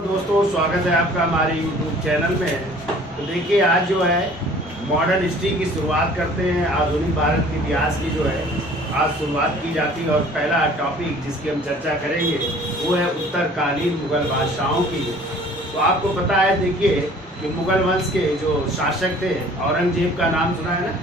तो दोस्तों स्वागत है आपका हमारे YouTube चैनल में। तो देखिए आज जो है मॉडर्न हिस्ट्री की शुरुआत करते हैं। आधुनिक भारत के इतिहास की जो है आज शुरुआत की जाती है और पहला टॉपिक जिसकी हम चर्चा करेंगे वो है उत्तरकालीन मुगल बादशाहों की। तो आपको पता है देखिए कि मुगल वंश के जो शासक थे औरंगजेब का नाम सुना है ना।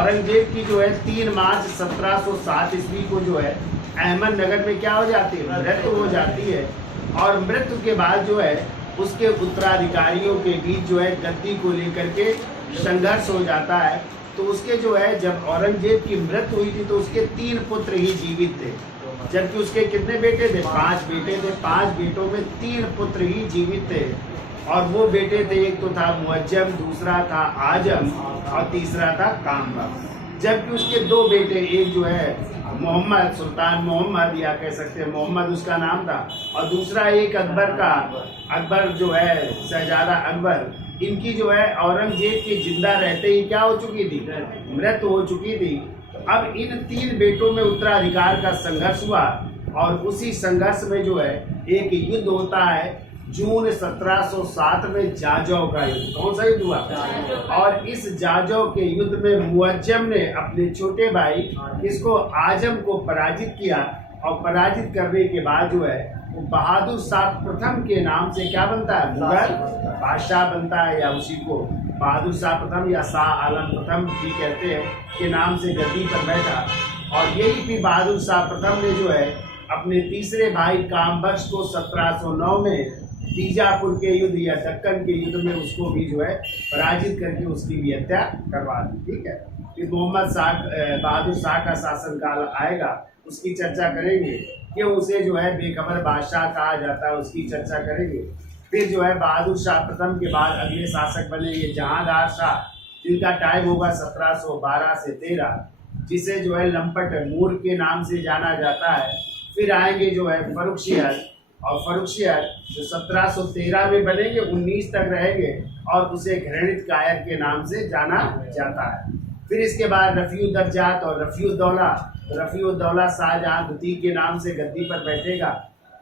औरंगजेब की जो है 3 मार्च 1707 ईस्वी को जो है अहमदनगर में क्या हो जाती है, मृत्यु हो जाती है। और मृत्यु के बाद जो है उसके उत्तराधिकारियों के बीच जो है गद्दी को लेकर के संघर्ष हो जाता है। तो उसके जो है जब औरंगजेब की मृत्यु हुई थी तो उसके 3 पुत्र ही जीवित थे, जबकि उसके कितने बेटे थे? 5 बेटे थे। 5 बेटों में 3 पुत्र ही जीवित थे। और वो बेटे थे, एक तो था मुअज्जम, दूसरा था आजम और तीसरा था कामबख्श। जबकि उसके 2 बेटे, एक जो है मोहम्मद, सुल्तान मोहम्मद या कह सकते हैं मोहम्मद उसका नाम था, और दूसरा एक अकबर का, अकबर जो है शहजादा अकबर। इनकी जो है औरंगजेब के जिंदा रहते ही क्या हो चुकी थी? मृत्यु हो चुकी थी। अब इन 3 बेटों में उत्तराधिकार का संघर्ष हुआ और उसी संघर्ष में जो है एक युद्ध होता है जून 1707 में जाजौ का युद्ध। कौन सा युद्ध हुआ? और इस जाजौ के युद्ध में मुअज्जम ने अपने छोटे भाई इसको आजम को पराजित किया और पराजित करने के बाद जो है वो बहादुर शाह प्रथम के नाम से क्या बनता है? मुगल बादशाह बनता है, या उसी को बहादुर शाह प्रथम या शाह आलम प्रथम भी कहते हैं के नाम से गद्दी पर बैठा। और यही भी बहादुर शाह प्रथम ने जो है अपने तीसरे भाई कामबख्श को 1709 में बीजापुर के युद्ध या दक्कन के युद्ध में उसको भी जो है पराजित करके उसकी भी हत्या करवा दी। ठीक है, फिर मोहम्मद शाह, बहादुर शाह का शासनकाल आएगा, उसकी चर्चा करेंगे। क्यों उसे जो है बेखबर बादशाह कहा जाता है, उसकी चर्चा करेंगे। फिर जो है बहादुर शाह प्रथम के बाद अगले शासक बनेंगे जहांगीर शाह, जिनका टाइम होगा 1712 से 13, जिसे जो है लंपट मूर के नाम से जाना जाता है। फिर आएंगे जो है फर्रुखसियर, और फर्रुखसियर जो 1713 में बनेंगे, 19 तक रहेंगे और उसे घृणित कायर के नाम से जाना जाता है। फिर इसके बाद रफ़ीउद्दौला और रफ़ीउद्दौला शाहजहां द्वितीय के नाम से गद्दी पर बैठेगा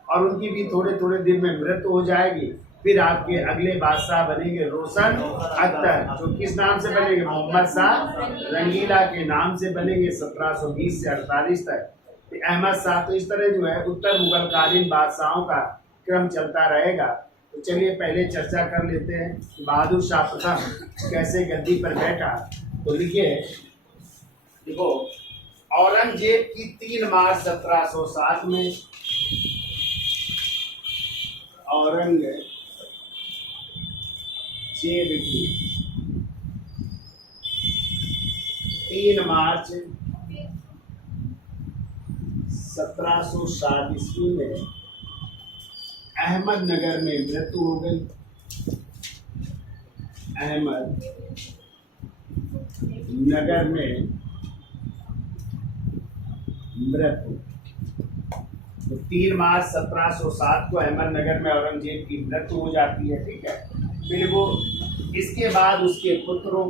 और उनकी भी थोड़े थोड़े दिन में मृत्यु हो जाएगी। फिर आपके अगले बादशाह बनेंगे रोशन अख्तर, जो किस नाम से बनेंगे? मोहम्मद शाह रंगीला के नाम से बनेंगे 1720 से 48 तक। अहमद शाह। तो इस तरह जो है उत्तर मुगल कालीन बादशाहों का क्रम चलता रहेगा। तो चलिए पहले चर्चा कर लेते हैं बहादुर शाह प्रथम कैसे गद्दी पर बैठा। तो लिखिए, देखो औरंगजेब की 3 मार्च 1707 में औरंगजेब की 3 मार्च 1707 ईस्वी में अहमदनगर में मृत्यु हो गई। अहमदनगर में मृत्यु। तो 3 मार्च 1707 को अहमदनगर में औरंगजेब की मृत्यु हो जाती है। ठीक है, फिर वो इसके बाद उसके पुत्रों,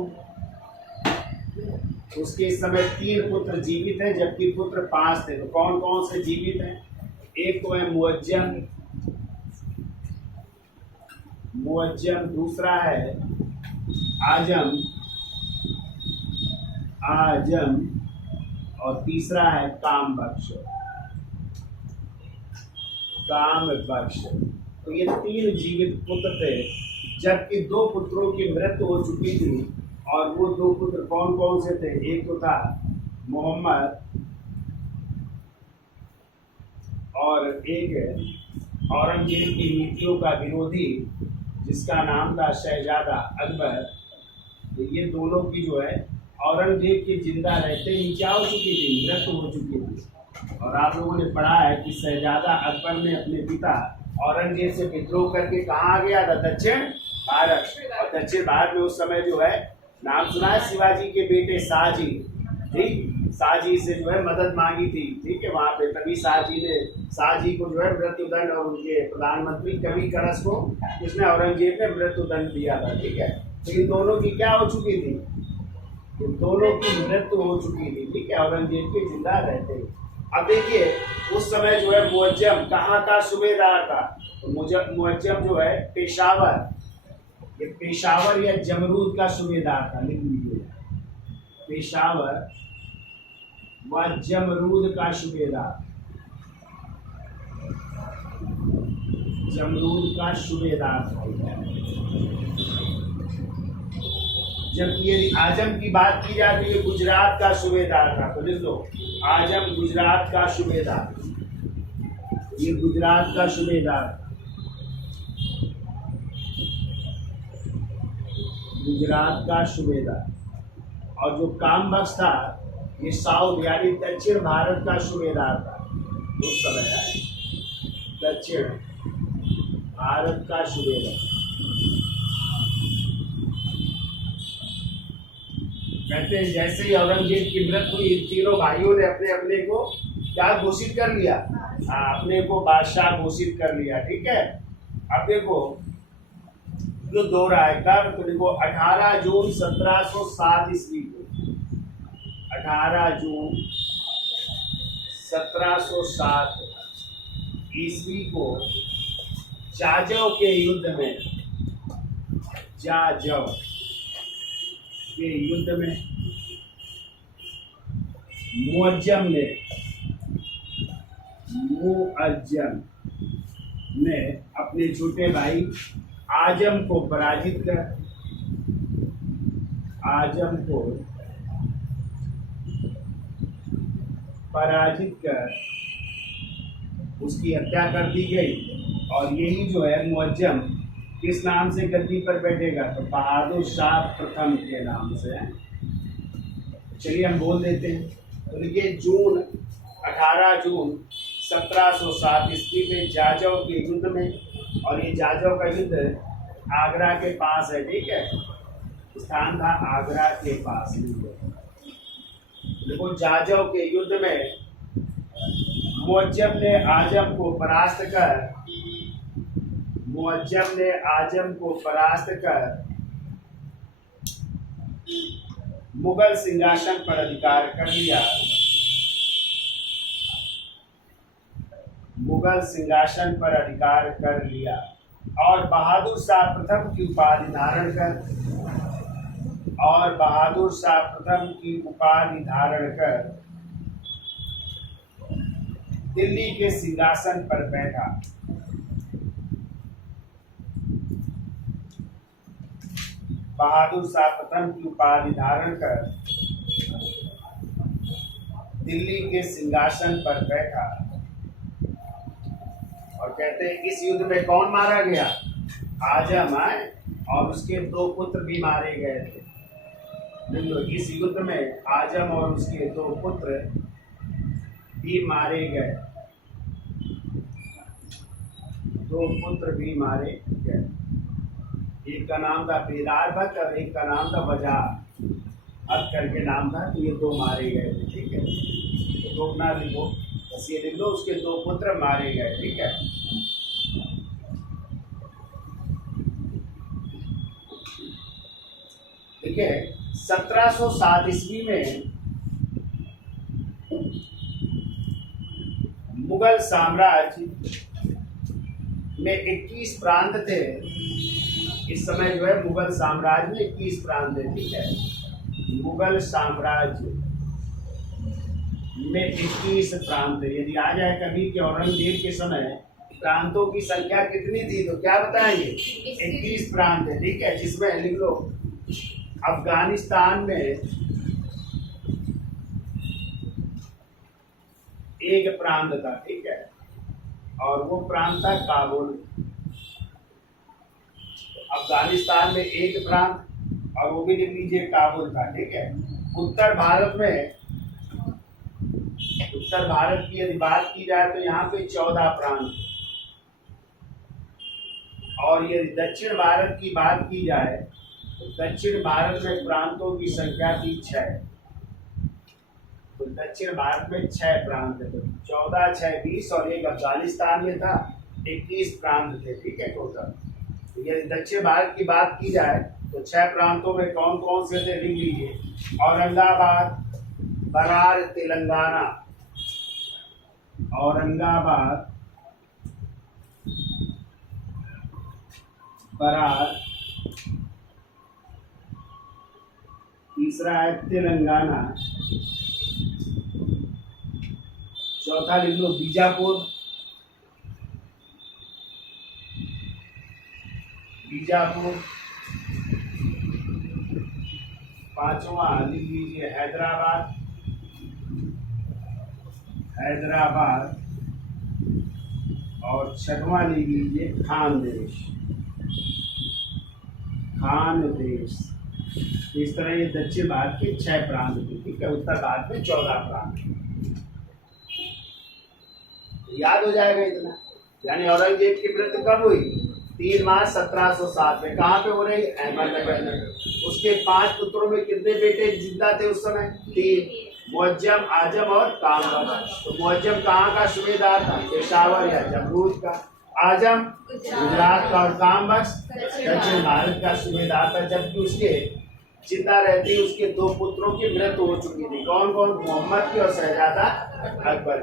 उसके इस समय 3 पुत्र जीवित हैं, जबकि पुत्र 5 थे। तो कौन कौन से जीवित हैं? एक तो है मुअज्जम, दूसरा है आजम और तीसरा है कामबख्श। तो ये 3 जीवित पुत्र थे, जबकि 2 पुत्रों की मृत्यु हो चुकी थी। और वो 2 पुत्र कौन कौन से थे? एक तो था मोहम्मद और एक औरंगजेब की नीतियों का विरोधी जिसका नाम था शहजादा अकबर। तो ये दोनों की जो है औरंगजेब के जिंदा रहते ही क्या हो चुकी थी? मृत्यु हो चुकी थी। और आप लोगों ने पढ़ा है कि शहजादा अकबर ने अपने पिता औरंगजेब से विद्रोह करके कहाँ आ गया था? दक्षिण भारत। और दक्षिण भारत में उस समय जो है नाम सुना है शिवाजी के बेटे शाहजी। ठीक, शाहजी से जो है मदद मांगी थी। ठीक है, वहाँ पे तभी शाहजी को जो है मृत्युदंड, और उनके प्रधानमंत्री कवि करस को उसने औरंगजेब ने मृत्युदंड दिया था। ठीक है, तो इन दोनों की क्या हो चुकी थी? इन दोनों की मृत्यु हो चुकी थी। ठीक है, औरंगजेब के जिंदा रहते। अब देखिए उस समय जो है मुअज्जम कहाँ का सूबेदार था? तो मुअज्जम जो है पेशावर, ये पेशावर या जमरूद का सूबेदार था, लिख लीजिए, पेशावर व जमरूद का सूबेदार, जमरूद का सूबेदार था। जबकि यदि आजम की बात की जाए तो ये गुजरात का सूबेदार था, तो लिख लो आजम गुजरात का सूबेदार, ये गुजरात का सूबेदार, गुजरात का सूबेदार। और जो काम बख्श था ये साउथ यानी दक्षिण भारत का सूबेदार था उस समय, दक्षिण भारत का सूबेदार। कहते हैं जैसे ही औरंगजेब की मृत्यु हुई, तीनों भाइयों ने अपने अपने को क्या घोषित कर लिया, अपने को बादशाह घोषित कर लिया। ठीक है, अब देखो जो दो रहा है कब, तो देखो 18 जून 1707 ईस्वी को, 18 जून 1707 ईस्वी को जाजव के युद्ध में, जाजव के युद्ध में मुअज्जम ने अपने छोटे भाई आजम को पराजित कर, आजम को पराजित कर उसकी हत्या कर दी गई। और यही जो है मुअज्जम किस नाम से गद्दी पर बैठेगा, तो बहादुर शाह प्रथम के नाम से। चलिए हम बोल देते हैं, तो देखिए जून 18 जून 1707 ईस्वी में जाजव के युद्ध में, और ये जाजव का युद्ध आगरा के पास है। ठीक है, स्थान था आगरा के पास। देखो जाजव के युद्ध में मुअज्जम ने आजम को परास्त कर, मुअज्जम ने आजम को परास्त कर मुगल सिंहासन पर अधिकार कर लिया, मुगल सिंहासन पर अधिकार कर लिया। और बहादुर शाह प्रथम की उपाधि धारण कर, और बहादुर शाह प्रथम की उपाधि धारण कर दिल्ली के सिंहासन पर बैठा। बहादुर शाह प्रथम की उपाधि धारण कर दिल्ली के सिंहासन पर बैठा। और कहते हैं इस युद्ध में कौन मारा गया, आजम आए, और उसके दो पुत्र भी मारे गए थे। इस युद्ध में आजम और उसके दो पुत्र भी मारे गए, दो पुत्र भी मारे गए। एक का नाम था बेदार भट्ट और एक का नाम था वजाह हक करके नाम था, तो ये दो मारे गए थे। ठीक है, तो दो ना लिखो, बस ये लिख लो उसके दो पुत्र मारे गए। ठीक है, देखिए 1707 ईस्वी में मुगल साम्राज्य में 21 प्रांत थे। इस समय जो है मुगल साम्राज्य में 21 प्रांत थे। ठीक है, मुगल साम्राज्य में 21 प्रांत थे। यदि आ जाए कभी कि औरंगजेब के समय प्रांतों की संख्या कितनी थी, तो क्या बताएंगे, 21 प्रांत है। ठीक है, जिसमें लिख लो अफगानिस्तान में एक प्रांत था। ठीक है, और वो प्रांत था काबुल। अफगानिस्तान में एक प्रांत, और वो भी लिख लीजिए काबुल था। ठीक है, उत्तर भारत में, उत्तर भारत की यदि बात की जाए तो यहाँ पे 14 प्रांत, और यदि दक्षिण भारत की बात की जाए तो दक्षिण भारत में प्रांतों की संख्या थी 6। तो दक्षिण भारत में 6 प्रांत थे, तो 14, 6, 20, और एक अफगानिस्तान में था, 21 प्रांत थे। ठीक है, टोटल। तो यदि दक्षिण भारत की बात की जाए तो 6 प्रांतों में कौन कौन से थे, लिख लीजिए। औरंगाबाद, बरार तेलंगाना, औरंगाबाद, बरार, तीसरा है तेलंगाना, चौथा लिख लो बीजापुर, बीजापुर, पांचवा लिख लीजिए हैदराबाद, हैदराबाद, और छठवां लिख लीजिए खानदेश, खानदेश। इस तरह ये दक्षिण भारत के 6 प्रांत थे, ठीक है। उत्तर भारत में 14 प्रांत, याद हो जाएगा इतना। यानी औरंगजेब की मृत्यु कब हुई? 3 मार्च 1707 में। कहाँ पे हो रही? अहमदनगर में। उसके 5 पुत्रों में कितने बेटे जिंदा थे उस समय? 3, मुअज्जम, आजम और कामबख्श। तो मुअज्जम कहाँ का सूबेदार था? पेशावर या जमरूद का। आजम गुजरात का और कामबख्श दक्षिण भारत का सूबेदार था। जबकि उसके जिंदा रहते ही उसके 2 पुत्रों की मृत्यु हो चुकी थी। कौन कौन? मोहम्मद की और शहजादा अकबर।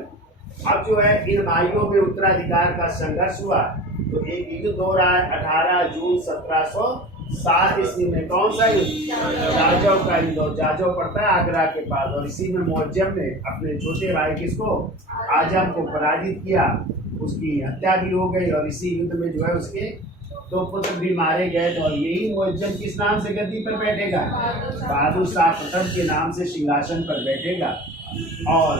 अब जो है इन भाइयों में उत्तराधिकार का संघर्ष हुआ, तो एक युद्ध हो रहा है 18 जून 1707 ईस्वी में। कौन सा युद्ध? जाजौ का युद्ध। और जाजौ पड़ता है आगरा के पास। और इसी में मुअज्जम ने अपने छोटे भाई किसको? आजम को पराजित किया, उसकी हत्या भी हो गई। और इसी युद्ध में जो है उसके 2 पुत्र भी मारे गए थे। और यही मुअज्जम किस नाम से गद्दी पर बैठेगा? बहादुर शाह प्रथम के नाम से सिंहासन पर बैठेगा। और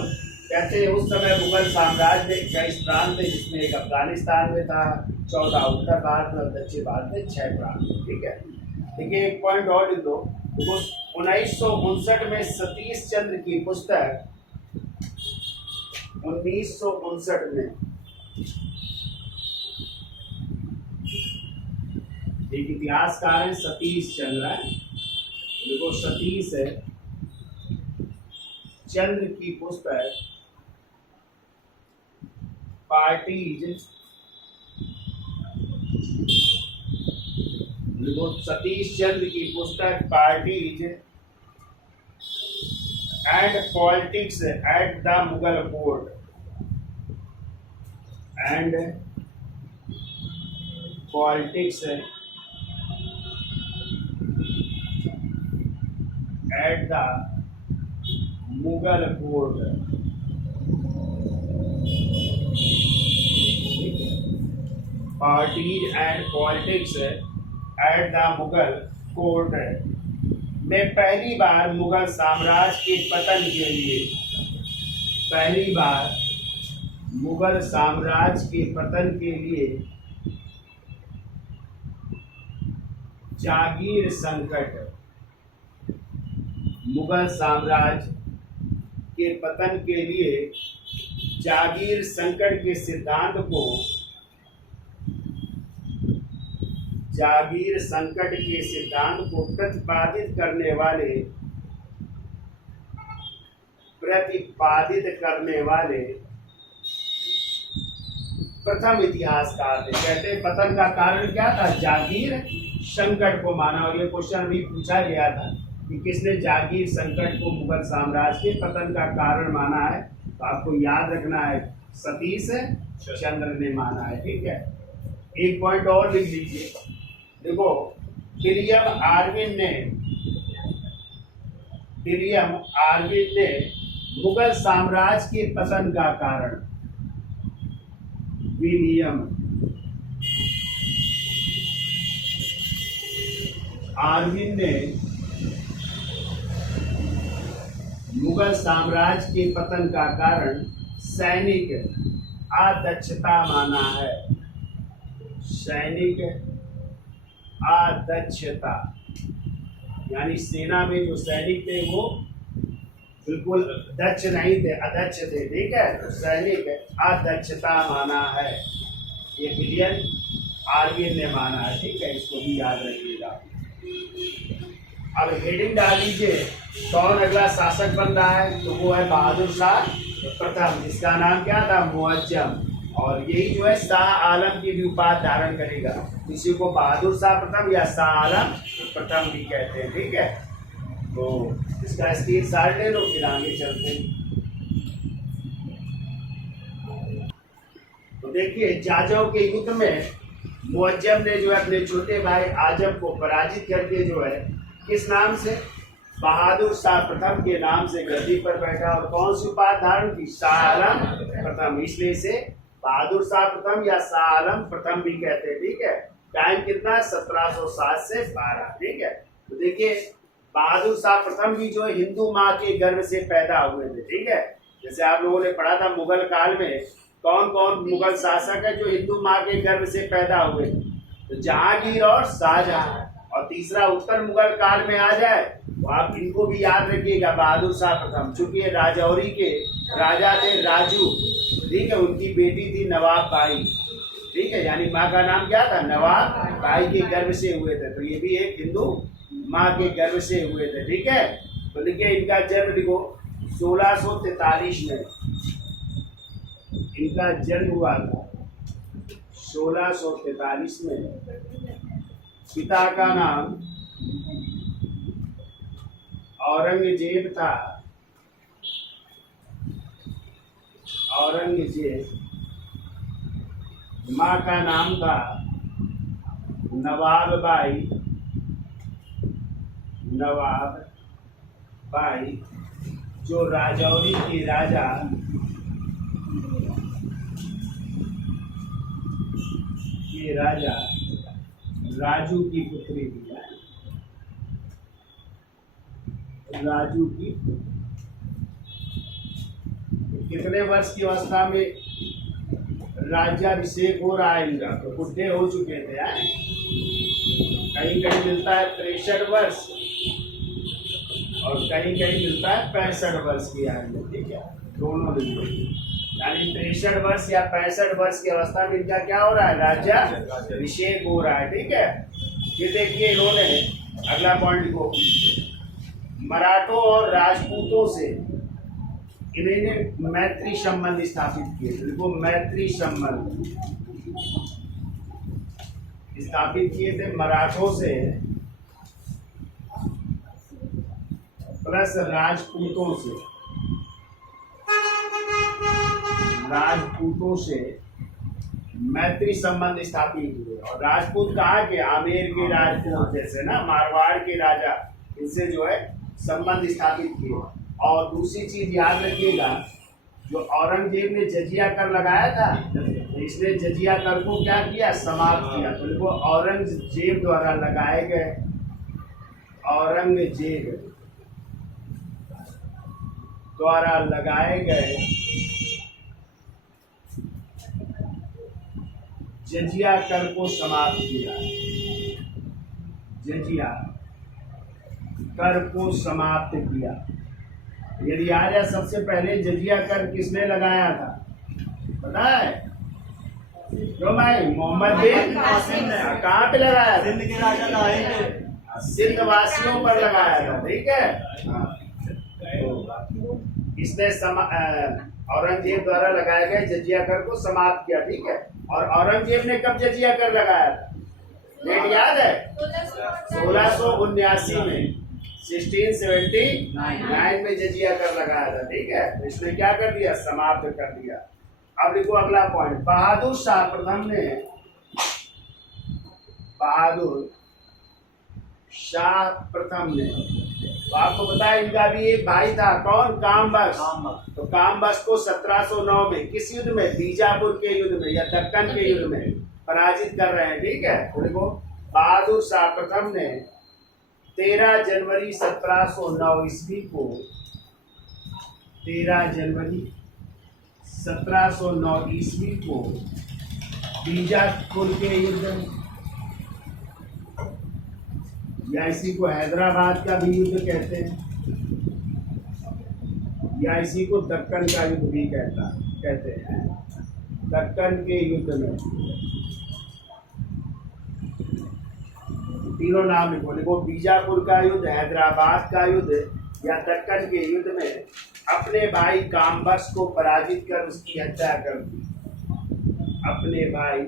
कहते हैं उस समय मुगल साम्राज्य में 21 प्रांत थे, जिसमें एक अफगानिस्तान में था, 14 उत्तर भारत में और दक्षिण भारत में 6 प्रांत। ठीक है। देखिए एक पॉइंट और लिख दो। 1959 में सतीश चंद्र की पुस्तक, 1959 में एक इतिहासकार है सतीश चंद्र, देखो सतीश चंद्र की पुस्तक पार्टीज, देखो सतीश चंद्र की पुस्तक parties and politics at the Mughal court and politics at the Mughal court, parties and politics at the Mughal court में पहली बार मुगल साम्राज्य के पतन के लिए, पहली बार मुगल साम्राज्य के पतन के लिए जागीर संकट, मुगल साम्राज्य के पतन के लिए जागीर संकट के सिद्धांत को, जागीर संकट के सिद्धांत को प्रतिपादित करने वाले प्रथम इतिहासकार थे। कहते हैं पतन का कारण क्या था? जागीर संकट को माना। और ये क्वेश्चन भी पूछा गया था कि किसने जागीर संकट को मुगल साम्राज्य के पतन का कारण माना है? तो आपको याद रखना है सतीश चंद्र ने माना है। ठीक है। एक पॉइंट और लिख लीजिए। देखो विलियम आर्विन ने मुगल साम्राज्य के पतन का कारण, विलियम आर्विन ने मुगल साम्राज्य के पतन का कारण सैनिक अदक्षता माना है। सैनिक अदक्षता, यानी सेना में जो सैनिक थे वो बिल्कुल दक्ष नहीं थे, अदक्ष थे। ठीक है। तो सैनिक अदक्षता माना है, ये विलियम आर्विन ने माना है। ठीक है, इसको भी याद रखिएगा। अब हेडिंग डाल दीजिए, कौन अगला शासक बन रहा है? तो वो है बहादुर शाह प्रथम, जिसका नाम क्या था? मुअज्जम। और यही जो है शाह आलम की भी उपाधि धारण करेगा। इसी को बहादुर शाह प्रथम या शाह आलम प्रथम भी कहते हैं। ठीक है। तो इसका स्क्रीनशॉट ले लो, फिर आगे चलते हैं। तो देखिए जाजौ के युद्ध में मुअज्जम ने जो है अपने छोटे भाई आजम को पराजित करके जो है किस नाम से, बहादुर शाह प्रथम के नाम से गद्दी पर बैठा। और कौन सी उपाधि धारण की, शाह आलम प्रथम, इसलिए इसे बहादुर शाह प्रथम या शाह आलम प्रथम भी कहते हैं। ठीक है, टाइम कितना, 1707 से 12। ठीक है, तो देखिए बहादुर शाह प्रथम भी जो है हिंदू माँ के गर्भ से पैदा हुए थे। ठीक है, जैसे आप लोगों ने पढ़ा था मुगल काल में कौन कौन मुगल शासक है जो हिंदू माँ के गर्भ से पैदा हुए, तो जहांगीर और शाहजहां। और तीसरा उत्तर मुगल काल में आ जाए तो आप इनको भी याद रखिएगा, बहादुर शाह प्रथम, चूंकि ये राजौरी के राजा थे राजू। ठीक है, उनकी बेटी थी नवाब बाई। ठीक है, यानी माँ का नाम क्या था, नवाब बाई के गर्भ से हुए थे, तो ये भी एक हिंदू माँ के गर्भ से हुए थे। ठीक है, तो लिखिए इनका जन्म लिखो 1643 में, इनका जन्म हुआ था 1643 में। पिता का नाम औरंगजेब था, औरंगजेब। माँ का नाम था नवाब बाई, नवाब बाई, जो राजौरी के राजा राजू की पुत्री थी, राजू की। कितने वर्ष की अवस्था में राज्याभिषेक हो रहा है इनका, तो बुढ़े हो चुके थे। कहीं कहीं मिलता है 63 वर्ष और कहीं कहीं मिलता है 65 वर्ष की आयु। ठीक है, दोनों मिलते हैं, यानी 63 वर्ष या 65 वर्ष की अवस्था में इनका क्या हो रहा है, राज्याभिषेक हो रहा है। ठीक है, ये देखिए इन्होंने अगला पॉइंट लिखो, मराठों और राजपूतों से इन्होंने मैत्री संबंध स्थापित किए। देखो मैत्री संबंध स्थापित किए थे मराठों से प्लस राजपूतों से, राजपूतों से मैत्री संबंध स्थापित हुए। और राजपूत कहाँ के, आमेर के राजपूत, जैसे ना मारवाड़ के राजा, इनसे जो है संबंध स्थापित किए। और दूसरी चीज याद रखिएगा, जो औरंगजेब ने जजिया कर लगाया था, तो इसने जजिया कर को क्या किया, समाप्त किया। तो देखो औरंगजेब द्वारा लगाए गए, औरंगजेब द्वारा लगाए गए जजिया कर को समाप्त किया, जजिया कर को समाप्त किया। यदि आ जाए सबसे पहले जजिया कर किसने लगाया था, पता है क्यों भाई, मोहम्मद बिन कासिम ने। कहाँ पे लगाया, सिंध के राजा लाए, सिंध वासियों पर लगाया था। ठीक है, इसने औरंगजेब द्वारा लगाए गए जजिया कर को समाप्त किया। ठीक है, और औरंगजेब ने कब जजिया कर लगाया था, डेट याद है, 1679 में, 1679 में जजिया कर लगाया था। ठीक है, तो इसने क्या कर दिया, समाप्त कर दिया। अब लिखो अगला पॉइंट, बहादुर शाह प्रथम ने, बहादुर शाह प्रथम ने, तो आपको पता है इनका भी एक भाई था, कौन, कामबख्श। तो कामबख्श को 1709 में किस युद्ध में, बीजापुर के युद्ध में या दक्कन के युद्ध में पराजित कर रहे हैं। ठीक है, तो देखो बहादुर शाह प्रथम ने 13 जनवरी 1709 ईस्वी को, 13 जनवरी 1709 ईस्वी को बीजापुर के युद्ध, या इसी को हैदराबाद का भी युद्ध कहते हैं, या इसी को दक्कन का युद्ध भी कहते हैं, दक्कन के युद्ध में, तीनों नाम लिखो। लिखो बीजापुर का युद्ध, हैदराबाद का युद्ध या दक्कन के युद्ध में अपने भाई कामबख्श को पराजित कर उसकी हत्या कर दी। अपने भाई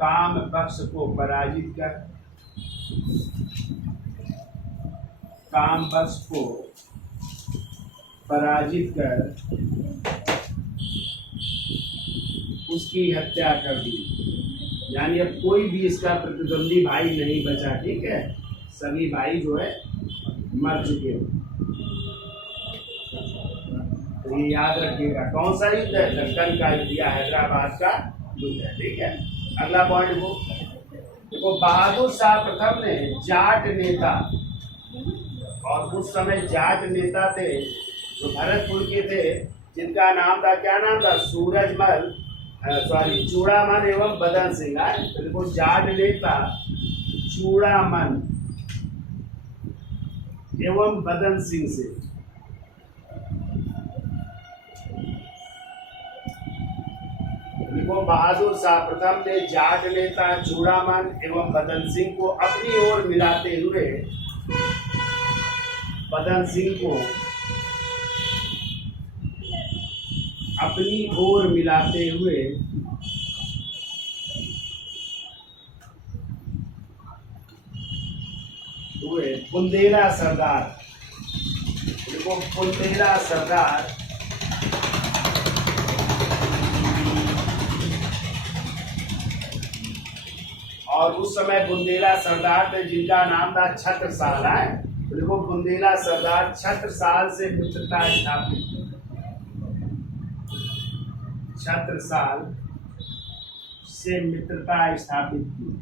कामबख्श को पराजित कर, कामबख्श को पराजित कर उसकी हत्या कर दी। यानी अब कोई भी इसका प्रतिद्वंदी भाई नहीं बचा, ठीक है, सभी भाई जो है मर चुके हैं। तो ये याद रखिएगा, कौन सा युद्ध है? दक्कन का युद्ध या हैदराबाद का युद्ध है, ठीक है। अगला पॉइंट को देखो, बहादुर शाह प्रथम ने जाट नेता, और उस समय जाट नेता थे जो भरतपुर के थे, जिनका नाम था, क्या नाम था? सूरजमल, चूड़ामन एवं बदन सिंह। तो देखो, जाट नेता चूड़ामन एवं बदन सिंह से देखो, बहादुर शाह प्रथम ने जाट नेता चूड़ामन एवं बदन सिंह को अपनी ओर मिलाते हुए बदन सिंह को अपनी ओर मिलाते हुए बुंदेला सरदार, देखो बुंदेला सरदार और उस समय बुंदेला सरदार थे जिनका नाम था छत्रसाल है। तो देखो, बुंदेला सरदार छत्रसाल से मित्रता स्थापित, छत्रसाल से मित्रता स्थापित की।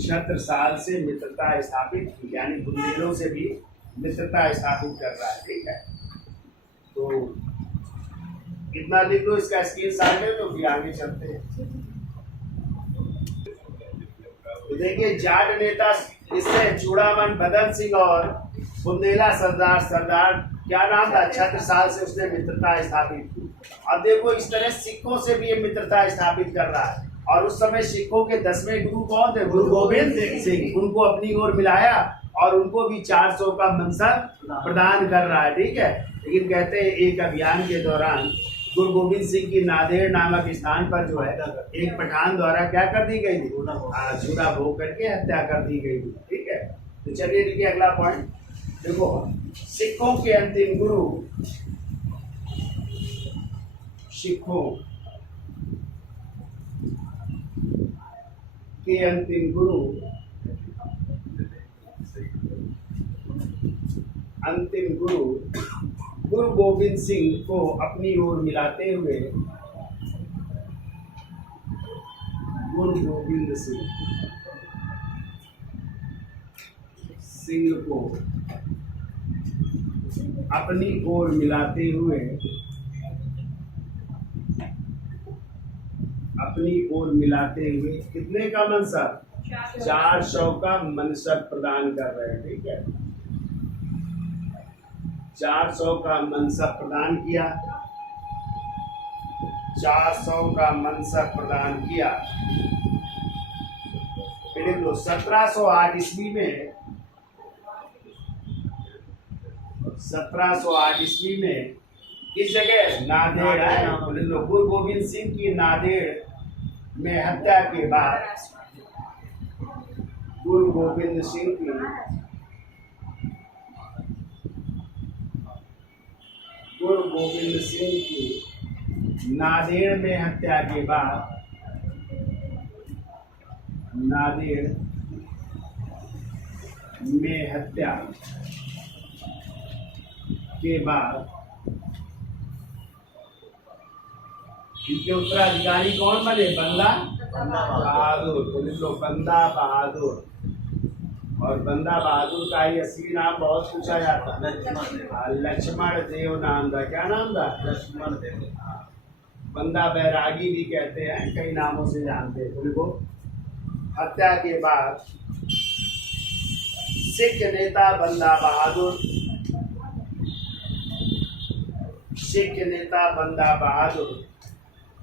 छत्रसाल से मित्रता स्थापित की, यानी बुंदेलों से भी मित्रता स्थापित कर रहा है, ठीक है। तो इतना लिख दो, इसका स्क्रीनशॉट ले लो, फिर आगे चलते हैं। तो देखिए, जाट नेता इससे चूड़ामन बदन सिंह और बुंदेला सरदार क्या नाम था? छत्रसाल से उसने मित्रता स्थापित की। अब देखो, इस तरह सिखों से भी ये मित्रता स्थापित कर रहा है। और उस समय सिखों के 10वें गुरु कौन थे? गुरु गोविंद सिंह। उनको अपनी ओर मिलाया और उनको भी 400 का मनसब प्रदान कर रहा है, ठीक है। लेकिन कहते हैं, एक अभियान के दौरान गुरु गोविंद सिंह की नादेड़ नामक स्थान पर जो है एक पठान द्वारा क्या कर दी गई थी? चूड़ा भोग करके हत्या कर दी गई थी, ठीक है। तो चलिए देखिए अगला पॉइंट। देखो, सिखों के अंतिम गुरु, सिखों के अंतिम गुरु, अंतिम गुरु गुरु गोविंद सिंह को अपनी ओर मिलाते हुए गुरु गोविंद सिंह को अपनी ओर मिलाते हुए कितने का मनसब? 400 का मनसब प्रदान कर रहे हैं, ठीक है। 400 का मनसब प्रदान किया, 400 का मनसब प्रदान किया। फिर 1708 ईस्वी में, 1708 ईस्वी में किस जगह? नादेड़ है। गुरु गोविंद सिंह की नादेड़ में हत्या के बाद गुरु गोविंद सिंह की नादेड़ में हत्या के बाद, नादेड़ में हत्या के बाद इनके उत्तराधिकारी कौन बने? बंदा बहादुर। तो लिख लो, बंदा बहादुर। और बंदा बहादुर का ही असली नाम बहुत पूछा जाता है, लक्ष्मण देव नाम था। क्या नाम था? लक्ष्मण देव। बंदा बैरागी भी कहते हैं, कई नामों से जानते हैं। तो देखो, हत्या के बाद सिख नेता बंदा बहादुर, सिख नेता बंदा बहादुर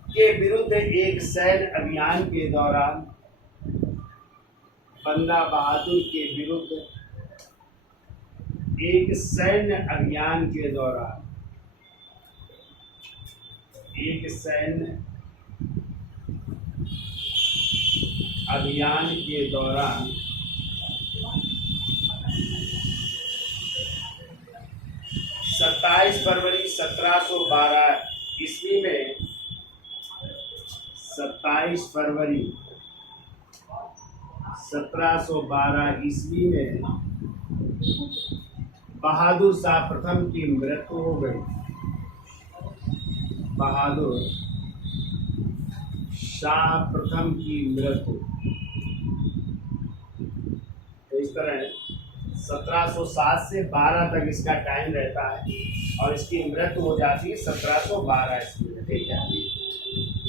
के विरुद्ध एक सैन्य अभियान के दौरान, बंदा बहादुर के विरुद्ध एक सैन्य अभियान के दौरान, एक सैन्य अभियान के दौरान 27 फरवरी 1712 ईस्वी में, 27 फरवरी 1712 ईस्वी में बहादुर शाह प्रथम की मृत्यु हो गई। बहादुर शाह प्रथम की मृत्यु। तो इस तरह 1707 से 12 तक इसका टाइम रहता है और इसकी मृत्यु हो जाती है 1712 ईस्वी में। ठीक है।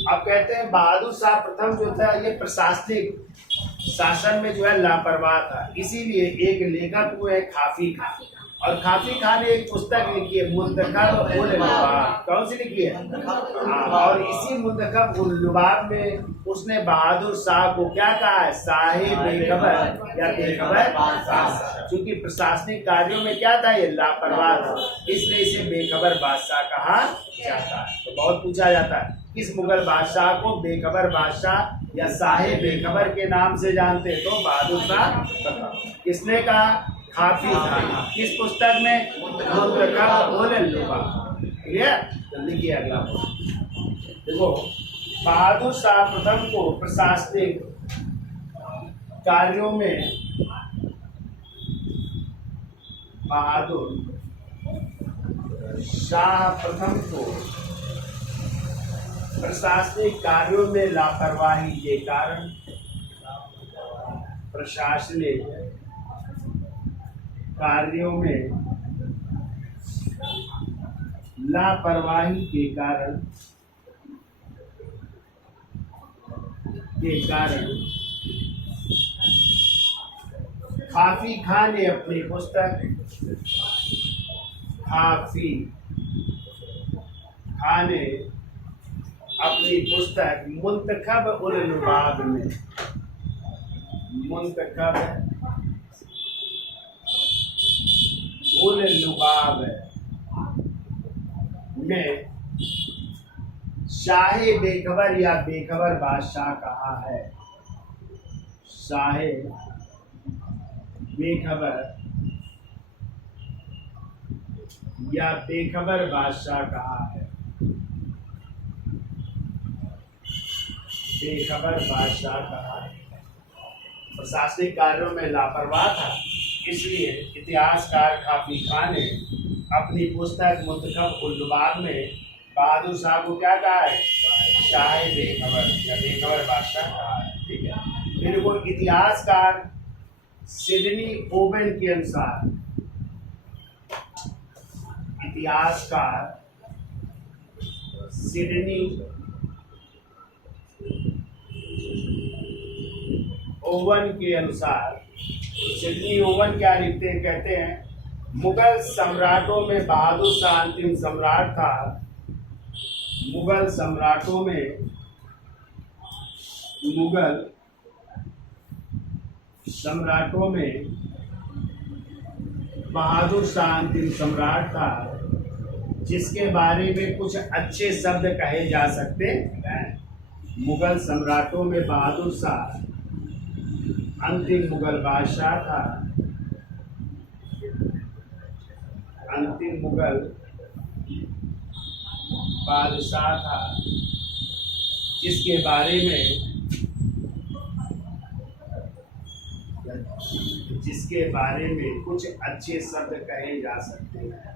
अब कहते हैं बहादुर शाह प्रथम जो था ये प्रशासनिक शासन में जो है लापरवाह था, इसीलिए एक लेखक हुए काफी खान, और काफी खान ने एक पुस्तक लिखी है मुंतखब उल लुबाब। कौन सी लिखी है? और इसी मुंतखब उल लुबाब में उसने बहादुर शाह को क्या कहा है? साहिब बेखबर या बेखबर बादशाह। क्योंकि प्रशासनिक कार्यों में क्या था? ये लापरवाह था, इसलिए इसे बेखबर बादशाह कहा जाता है। तो बहुत पूछा जाता है किस मुगल बादशाह को बेखबर बादशाह या साहिब बेखबर के नाम से जानते? तो बहादुर शाह प्रथम। किसने कहा? काफी खान। किस पुस्तक में? मुंतखब उल लुबाब। क्लियर? जल्दी किया अगला। देखो बहादुर शाह प्रथम को प्रशासनिक कार्यों में, बहादुर शाह प्रथम को प्रशासनिक कार्यों में लापरवाही के कारण, प्रशासनिक कार्यों में लापरवाही के कारण काफी खान ने अपनी पुस्तक, काफी खान ने अपनी पुस्तक मुंतखब उल लुबाब में, मुंतखब उल लुबाब में शाहे बेखबर या बेखबर बादशाह कहा है। शाहे बेखबर या बेखबर बादशाह कहा है। बेखबर बादशाह कहा है। प्रशासनिक कार्यों में लापरवाह था, इसलिए इतिहासकार काफी खान ने अपनी पुस्तक मुंतखब उल लुबाब में बहादुर शाह को क्या कहा है? शाह बेखबर या बेखबर बादशाह कहा है। ठीक है। फिर वो इतिहासकार सिडनी ओवन के अनुसार, इतिहासकार सिडनी ओवन के अनुसार, सिडनी ओवन क्या लिखते हैं? कहते हैं मुगल सम्राटों में बहादुर शाह अंतिम सम्राट था। मुगल सम्राटों में, मुगल सम्राटों में बहादुर शाह अंतिम सम्राट था, जिसके बारे में कुछ अच्छे शब्द कहे जा सकते हैं। मुगल सम्राटों में बहादुर शाह अंतिम मुगल बादशाह था, अंतिम मुगल बादशाह था, जिसके बारे में, जिसके बारे में कुछ अच्छे शब्द कहे जा सकते हैं।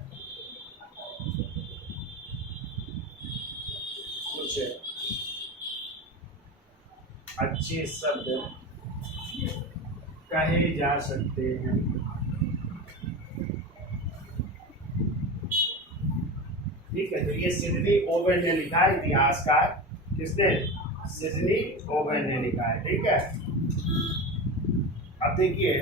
कुछ अच्छे शब्द कहे जा सकते हैं। ठीक है। तो ये सिडनी ओवन ने लिखा है, इतिहासकार किसने? सिडनी ओवन ने लिखा है। ठीक है। अब देखिए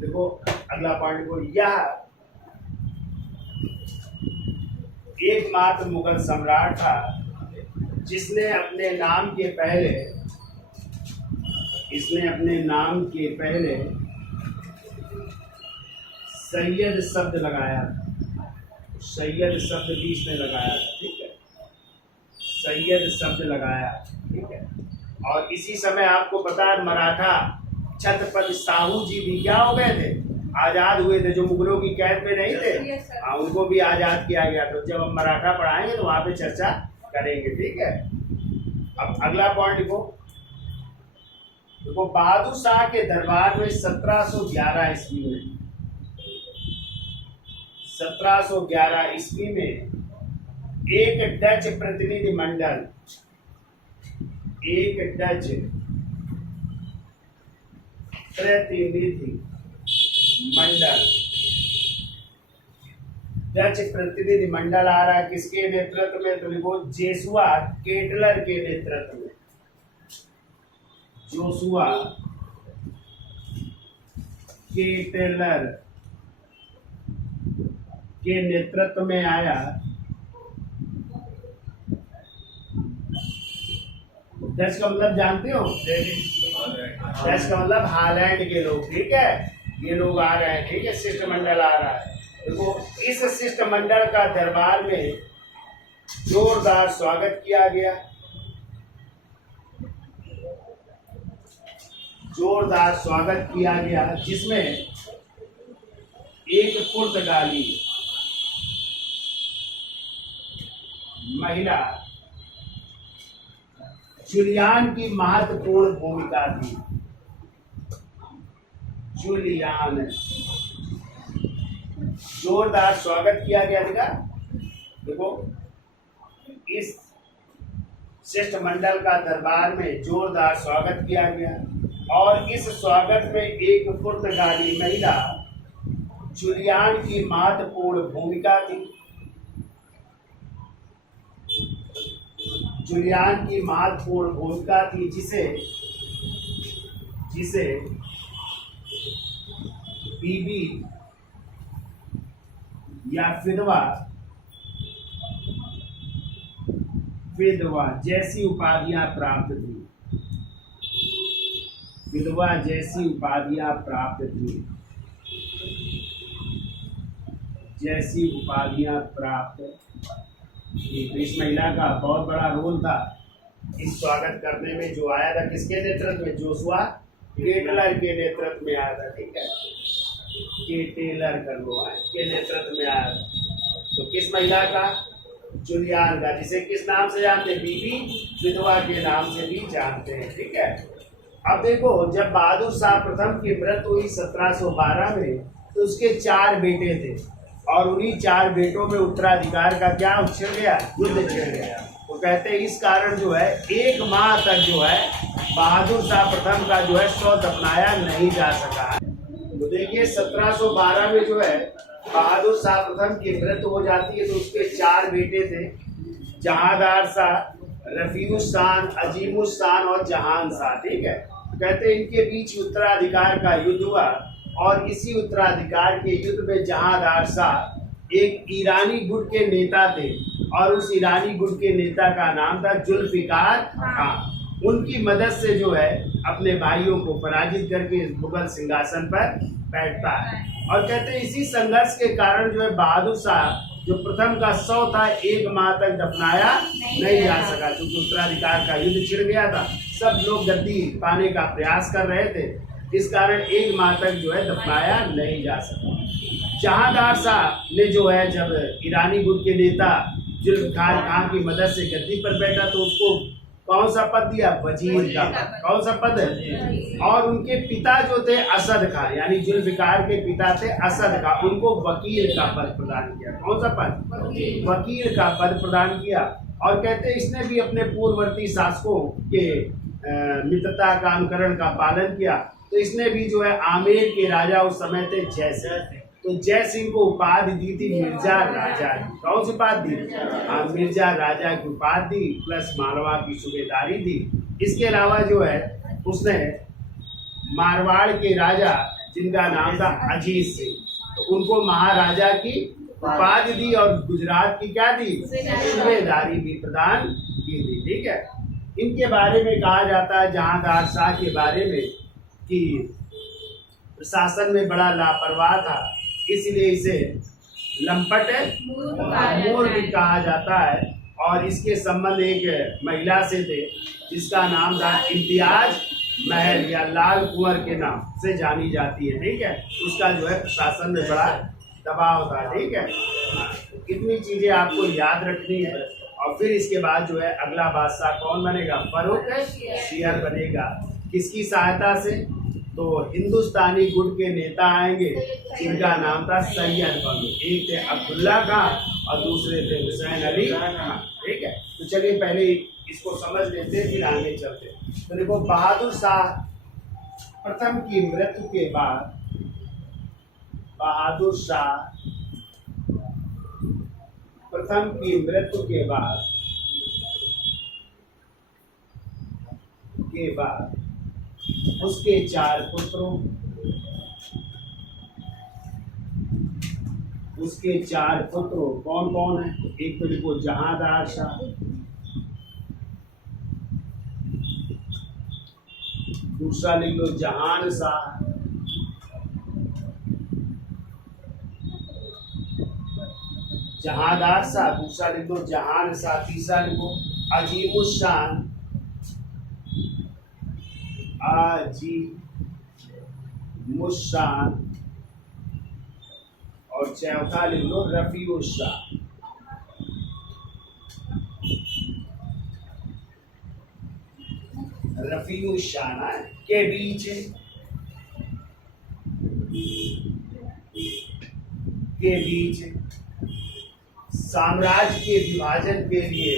देखो अगला पॉइंट को, यह एकमात्र मुगल सम्राट था जिसने अपने नाम के पहले, इसने अपने नाम के पहले सैयद शब्द लगाया था। सैयद शब्द भी इसने लगाया था। ठीक है। सैयद शब्द लगाया। ठीक है। और इसी समय आपको पता है मराठा छत्रपति साहू जी भी क्या हो गए थे, आजाद हुए थे, जो मुगलों की कैद में नहीं थे, हाँ उनको भी आजाद किया गया। तो जब हम मराठा पढ़ाएंगे तो वहां पे चर्चा करेंगे, ठीक है। अब अगला पॉइंट देखो, बहादुर शाह के दरबार में 1711 ईस्वी में 1711 ईस्वी में एक डच प्रतिनिधि मंडल, एक डच प्रतिनिधि मंडल, डच प्रतिनिधि मंडल आ रहा है किसके नेतृत्व में, तो देखो जोशुआ केटलर के नेतृत्व में, जोशुआ केटलर के नेतृत्व में आया। डच का मतलब जानते हो, डच का मतलब हॉलैंड के लोग, ठीक है, ये लोग आ रहे हैं, ठीक है, शिष्टमंडल आ रहा है। देखो इस शिष्टमंडल का दरबार में जोरदार स्वागत किया गया, जोरदार स्वागत किया गया, जिसमें एक पुर्तगाली महिला जूलियान की महत्वपूर्ण भूमिका थी। जूलियान, जोरदार स्वागत किया गया था। देखो इस शिष्टमंडल का दरबार में जोरदार स्वागत किया गया, और इस स्वागत में एक पुर्तगाली महिला जूलियान की महत्वपूर्ण भूमिका थी। जूलियान की महत्वपूर्ण भूमिका थी, जिसे बीबी या विधवा जैसी उपाधियां प्राप्त थी, विधवा जैसी उपाधियां प्राप्त थी, जैसी उपाधियां प्राप्त थी। तो इस महिला का बहुत बड़ा रोल था इस स्वागत करने में, जो आया था किसके नेतृत्व में, जोशुआ केटलर के नेतृत्व में आया था, ठीक है, केटलर कर लो के नेतृत्व में आया था। तो किस महिला का, जूलियान का, जिसे किस नाम से जानते हैं, बीबी विधवा के नाम से भी जानते हैं, ठीक है। अब देखो जब बहादुर शाह प्रथम की मृत्यु हुई 1712 में, तो उसके 4 बेटे थे, और उन्हीं 4 बेटों में उत्तराधिकार का क्या छिड़ गया, युद्ध छिड़ गया। तो कहते हैं इस कारण जो है 1 माह तक जो है बहादुर शाह प्रथम का जो है शव दफनाया नहीं जा सका। तो देखिए 1712 में जो है बहादुर शाह प्रथम की मृत्यु हो जाती है, तो उसके 4 बेटे थे, जहांदार शाह, रफीउस्सान, अजीमुस्सान और जहान शाह, ठीक है। कहते हैं इनके बीच उत्तराधिकार का युद्ध हुआ, और इसी उत्तराधिकार के युद्ध में जहांदार शाह एक ईरानी गुट के नेता थे, और उस ईरानी गुट के नेता का नाम था जुल्फिकार खान। उनकी मदद से जो है अपने भाइयों को पराजित करके इस मुगल सिंहासन पर बैठता है। और कहते हैं इसी संघर्ष के कारण जो है बहादुर शाह जो प्रथम का शव था 1 माह तक दफनाया नहीं जा सका, क्योंकि उत्तराधिकार का युद्ध छिड़ गया था, सब लोग गद्दी पाने का प्रयास कर रहे थे, इस कारण 1 माह तक जो है दफनाया नहीं जा सका। जहांदार शाह ने जो है जब ईरानी गुट के नेता जुल्फिकार खान की मदद से गद्दी पर बैठा, तो उसको कौन सा पद दिया, वजीर का पद। कौन सा पद है, और उनके पिता जो थे असद खान, यानी जुल्फिकार के पिता थे असद खान, उनको वकील का पद प्रदान किया। कौन सा पद, वकील का पद प्रदान किया। और कहते हैं इसने भी अपने पूर्ववर्ती शासकों के मित्रता का अनुकरण का पालन किया। तो इसने भी जो है आमेर के राजा उस समय थे जय सिंह, तो जय सिंह को उपाधि दी थी मिर्जा राजा की। कौन सी उपाधि दी, मिर्जा राजा की उपाधि दी, प्लस मारवाड़ की सूबेदारी दी। इसके अलावा जो है उसने मारवाड़ के राजा जिनका नाम था अजीत सिंह, तो उनको महाराजा की उपाधि दी, और गुजरात की क्या दी, सूबेदारी भी प्रदान की थी, ठीक है। इनके बारे में कहा जाता है, जहांदार शाह के बारे में, कि प्रशासन में बड़ा लापरवाह था, इसलिए इसे लंपट मूर भी कहा जाता है। और इसके संबंध एक महिला से थे जिसका नाम था इम्तियाज महल या लाल कुंवर के नाम से जानी जाती है। ठीक है, उसका जो है प्रशासन में बड़ा दबाव था। ठीक है, इतनी चीजें आपको याद रखनी है। और फिर इसके बाद जो है अगला बादशाह कौन बनेगा? फर्रुखशियर बनेगा। किसकी सहायता से? तो हिंदुस्तानी गुट के नेता आएंगे जिनका नाम था सैयद बंग। एक थे अब्दुल्ला खान और दूसरे थे हुसैन अली खान। ठीक है, तो चलिए पहले इसको समझ लेते हैं, फिर आगे चलते हैं। तो देखो, बहादुर शाह प्रथम की मृत्यु के बाद, बहादुर शाह प्रथम की मृत्यु के बाद उसके 4 पुत्रों, कौन कौन है? एक तो लिखो जहांदार शाह, दूसरा लिख लो जहान शाह, जहांदार शाह, दूसरा लिख लो जहान शाह, तीसरा लिखो अजीमुशान, और चौथा लिख लो रफीउशाह। रफीउशाह के बीच साम्राज्य के विभाजन के लिए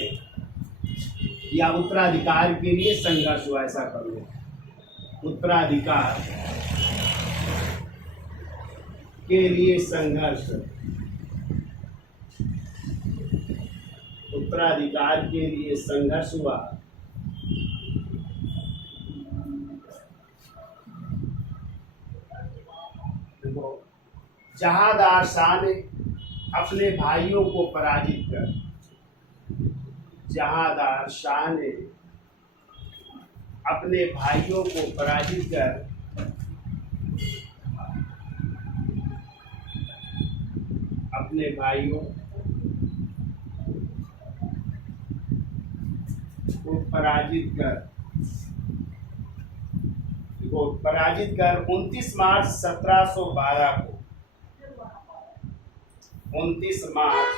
या उत्तराधिकार के लिए संघर्ष हुआ। ऐसा कर लो, उत्तराधिकार के लिए संघर्ष, उत्तराधिकार के लिए संघर्ष हुआ। जहांदार शाह ने अपने भाइयों को पराजित कर, जहांदार शाह ने अपने भाइयों को पराजित कर अपने भाइयों को पराजित कर 29 मार्च 1712 को 29 मार्च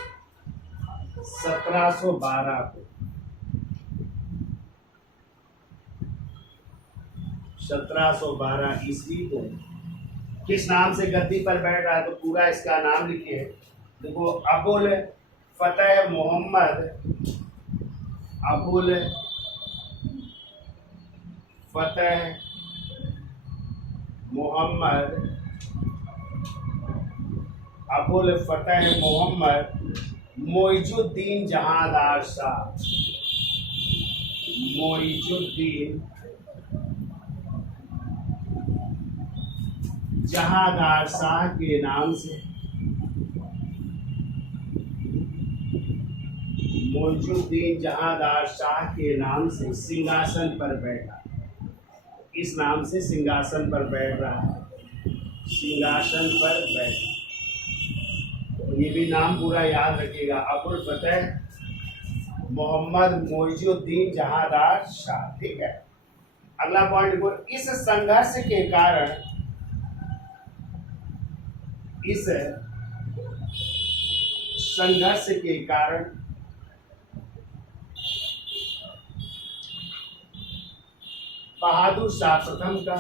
1712 को 1712 ईस्वी को किस नाम से गद्दी पर बैठ रहा है? तो पूरा इसका नाम लिखिए। देखो, अबुल फतेह मोहम्मद, अबुल फतेह मोहम्मद, अबुल फतेह मोहम्मद मोइजुद्दीन जहांदार शाह, मोइजुद्दीन जहांदार शाह के नाम से, मोइजुद्दीन जहांदार शाह के नाम से सिंहासन पर बैठा। इस नाम से सिंहासन पर बैठ रहा है, सिंहासन पर बैठा। तो ये भी नाम पूरा याद रखिएगा, अबुल फतेह मोहम्मद मोइजुद्दीन जहांदार शाह। ठीक है, अगला पॉइंट देखो, इस संघर्ष के कारण, इस संघर्ष के कारण बहादुर शाह प्रथम का,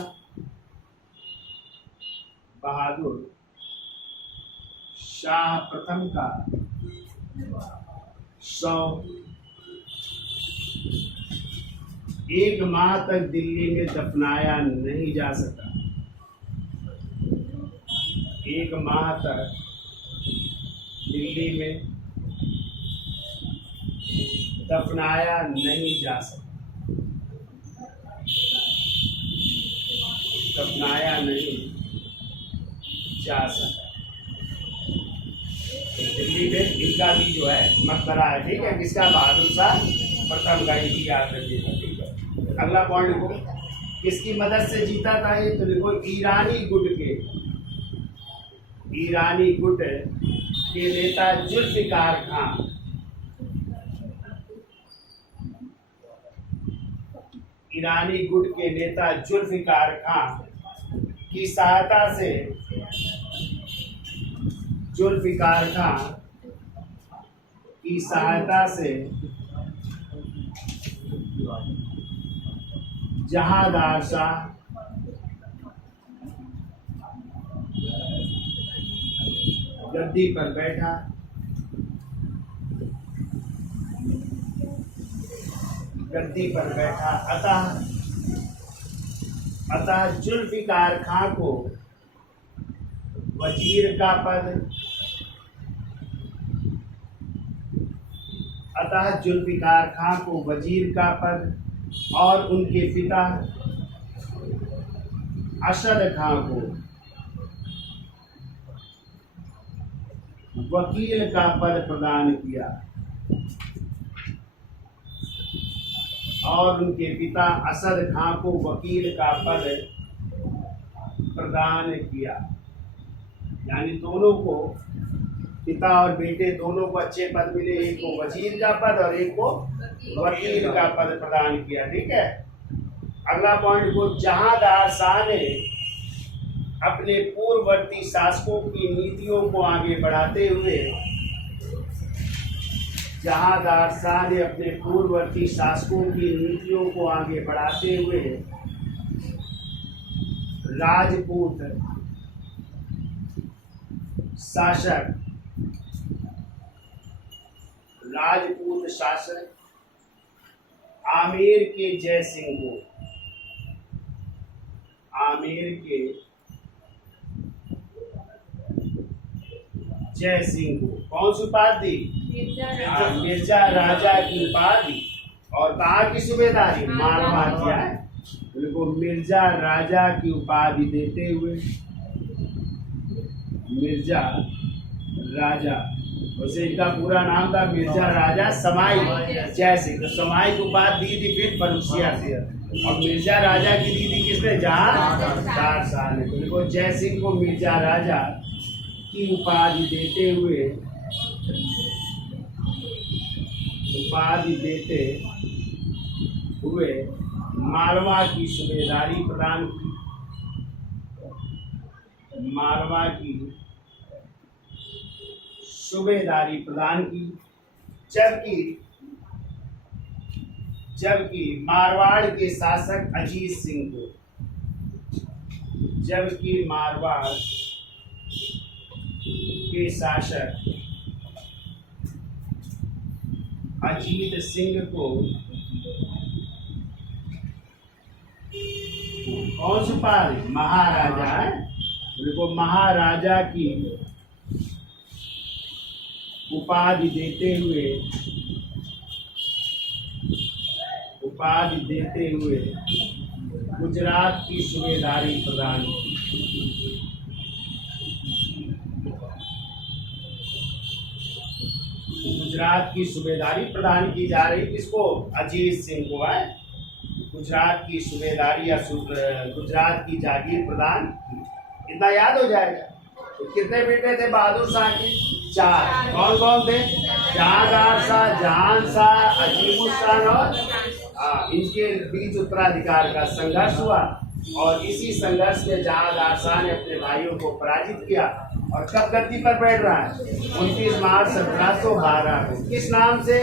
बहादुर शाह प्रथम का शव 1 माह तक दिल्ली में दफनाया नहीं जा सका। 1 माह तक दिल्ली में दफनाया नहीं जा सका, दफनाया नहीं जा सका। दिल्ली में इनका भी जो है मकबरा है। ठीक है, किसका? बहादुर शाह प्रथम का। इनकी याद रखिएगा। ठीक है, अगला पॉइंट लिखो, किसकी मदद से जीता था ये? तो लिखो ईरानी गुट के, ईरानी गुट के नेता जुल्फिकार खान, ईरानी गुट के नेता जुल्फिकार खान की सहायता से जुल्फिकार खान की सहायता से जहांदार शाह गद्दी पर बैठा। अतः जुल्फिकार खान को वजीर का पद और उनके पिता असद खान को वकील का पद प्रदान किया और उनके पिता असद खान को वकील का पद प्रदान किया। यानी दोनों को, पिता और बेटे दोनों को अच्छे पद मिले, एक को वजीर का पद और एक को वकील का पद प्रदान किया। ठीक है, अगला पॉइंट को, जहांदार शाह ने अपने पूर्ववर्ती शासकों की नीतियों को आगे बढ़ाते हुए राजपूत शासक आमेर के जय सिंह को कौन सी उपाधि दी? मिर्जा राजा की उपाधि। और कहाँ की सूबेदारी? मालवा किया है। उनको मिर्जा राजा की उपाधि देते हुए, मिर्जा राजा, वैसे इनका पूरा नाम था मिर्जा राजा समाई जय सिंह, तो समाई की उपाधि दी थी फिर फरुखिया से। और मिर्जा राजा की दी थी किसने? जहांदार शाह ने। तो देखो, जय सिंह को मिर्जा राजा की उपाधि देते हुए मालवा की सूबेदारी प्रदान की, जबकि मारवाड़ के शासक अजीत सिंह को, अजीत सिंह को कौन सी उपाधि? महाराजा है। उनको महाराजा की उपाधि देते हुए गुजरात की सूबेदारी प्रदान की। गुजरात की सूबेदारी प्रदान की जा रही, किसको? अजीत सिंह को है। गुजरात की सूबेदारी या गुजरात की जागीर प्रदान की। इतना याद हो जाएगा। तो कितने बेटे थे बहादुर शाह के? 4। कौन कौन थे? जहांदार शाह, जहान शाह, अजीमुद्दीन और इनके बीच उत्तराधिकार का संघर्ष हुआ और इसी संघर्ष में जहांदार शाह ने अपने भाइयों को पराजित किया। और कब गद्दी पर बैठ रहा है? 29 मार्च 1712 को। किस नाम से?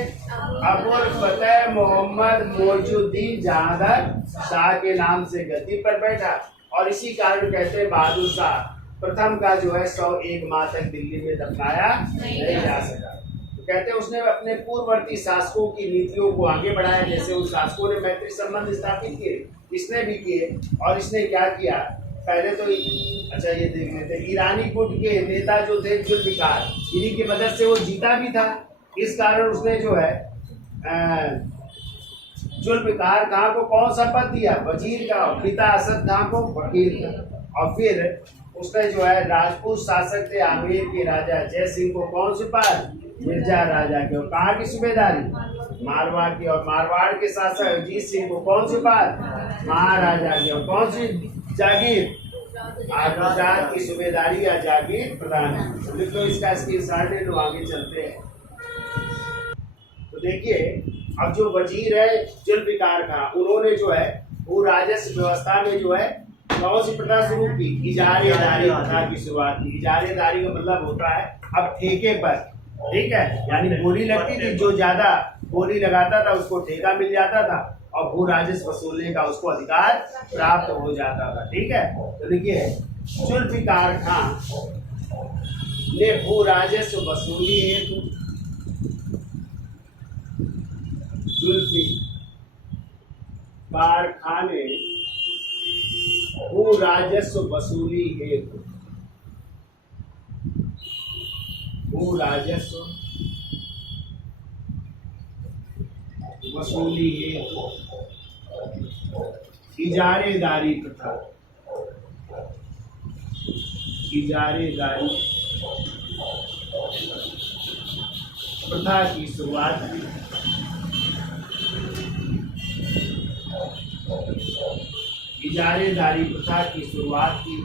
अबुल फतेह मोहम्मद मौजूद्दीन जहांदार शाह के नाम से गद्दी पर बैठा। और इसी कारण कहते हैं बहादुर शाह प्रथम का जो है 101 माह तक दिल्ली में दफनाया नहीं जा सका। तो कहते हैं उसने अपने पूर्ववर्ती शासकों की नीतियों को आगे बढ़ाया। जैसे उन शासकों ने मैत्री संबंध स्थापित किए, इसने भी किए। और इसने क्या किया? पहले तो अच्छा ये देख लेते हैं, ईरानी गुट के नेता जो थे जुल्फिकार, इन्हीं की मदद से वो जीता भी था। इस कारण उसने जो है जुल्फिकार खान को कौन सा पद दिया? वजीर का। पिता असद खान को वकील का। और फिर उसने जो है राजपूत शासक थे आमेर के राजा जय सिंह को कौन सी पद? मिर्जा राजा के। और कहाँ की सूबेदारी? मारवाड़ की। और मारवाड़ के शासक अजीत सिंह को कौन सी पद? महाराजा की। और कौन सी जागीर? गुजरात की सूबेदारी या जागीर प्रदान। तो इसका स्क्रीनशॉट ले लो, आगे चलते हैं। तो देखिए, अब जो वजीर है जुल्फिकार खान, उन्होंने जो है भू राजस्व व्यवस्था में जो है कौन सी प्रथा शुरू की? इजारेदारी प्रथा की शुरुआत की। इजारेदारी का मतलब होता है अब ठेके पर, ठीक है, यानी बोली लगती थी, जो ज्यादा बोली लगाता था उसको ठेका मिल जाता था और भू राजस्व वसूलने का उसको अधिकार प्राप्त हो जाता था, ठीक है। तो देखिए जुल्फिकार खां ने भू राजस्व वसूली हेतु जुल्फिकार खां ने भू राजस्व वसूली हेतु भू राजस्व वसूली हेतु इजारेदारी प्रथा की शुरुआत की। इजारेदारी प्रथा की शुरुआत की,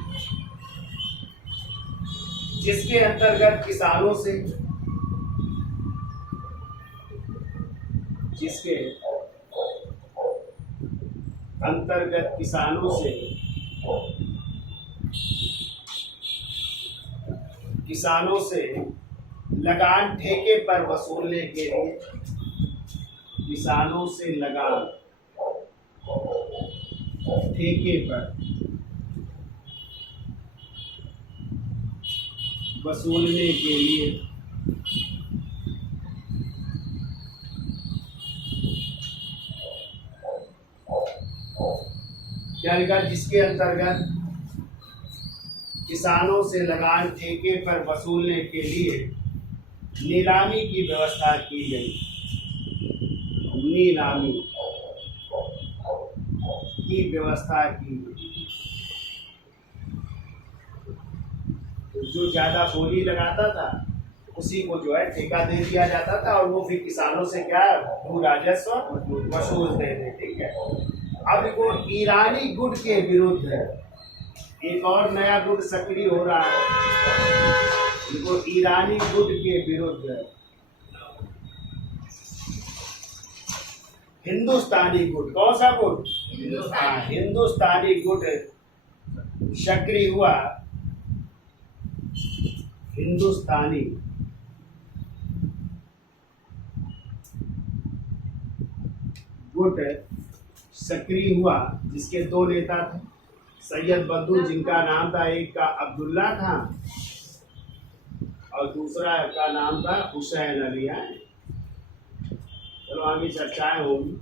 जिसके अंतर्गत किसानों से किसानों से लगान ठेके पर वसूलने के लिए, किसानों से लगान ठेके पर वसूलने के लिए क्या लिखा? जिसके अंतर्गत किसानों से लगान ठेके पर वसूलने के लिए नीलामी की व्यवस्था की गई। नीलामी की व्यवस्था की गई। तो जो ज्यादा बोली लगाता था उसी को जो है ठेका दे दिया जाता था और वो फिर किसानों से क्या भू राजस्व वसूलते थे, ठीक है। अब देखो ईरानी गुट के विरुद्ध एक और नया गुट सक्रिय हो रहा है। देखो ईरानी गुट के विरुद्ध हिंदुस्तानी गुट, कौन सा गुट? हिंदुस्तानी गुट सक्रिय हुआ। हिंदुस्तानी गुट सक्रिय हुआ, जिसके दो नेता थे, सैयद बद्दू, जिनका नाम था, एक का अब्दुल्ला था और दूसरा का नाम था हुसैन अली। है चलो आगे चर्चाएं होंगी।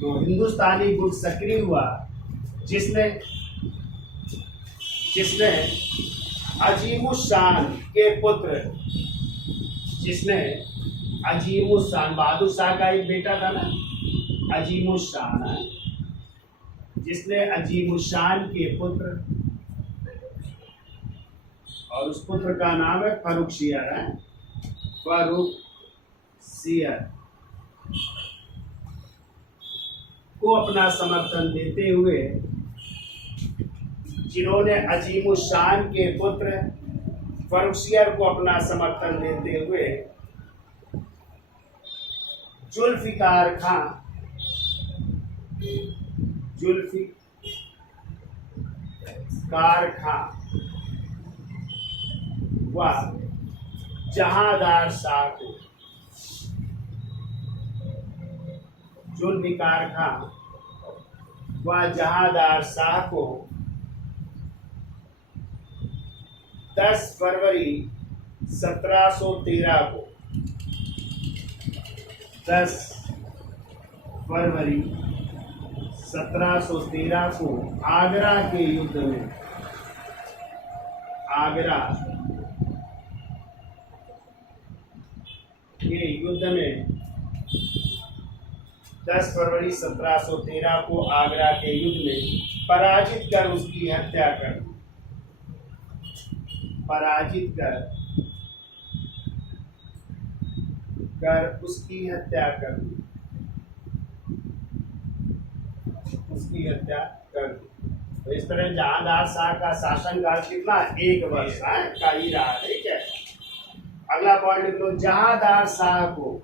तो हिंदुस्तानी गुट सक्रिय हुआ, जिसने अजीमुशान के पुत्र, अजीमुशान, बहादुर शाह का एक बेटा था ना, अजीमुशान, जिसने अजीमुशान के पुत्र, और उस पुत्र का नाम है फर्रुखसियर, है फर्रुखसियर, को अपना समर्थन देते हुए, जिन्होंने अजीमुशान के पुत्र फर्रुखसियर को अपना समर्थन देते हुए जुल्फिकार खां व जहांदार शाह को, जुल्फिकार खां व जहांदार शाह को 10 फरवरी 1713 को 10 फरवरी 1713 को आगरा के युद्ध में, आगरा के युद्ध में 10 फरवरी 1713 को आगरा के युद्ध में पराजित कर उसकी हत्या कर, पराजित कर उसकी हत्या कर दी, उसकी हत्या कर दी। तो इस तरह जहांदार शाह का शासनकाल कितना? 1 वर्ष का ही रहा, ठीक है। अगला पॉइंट लिख लो, जहांदार शाह को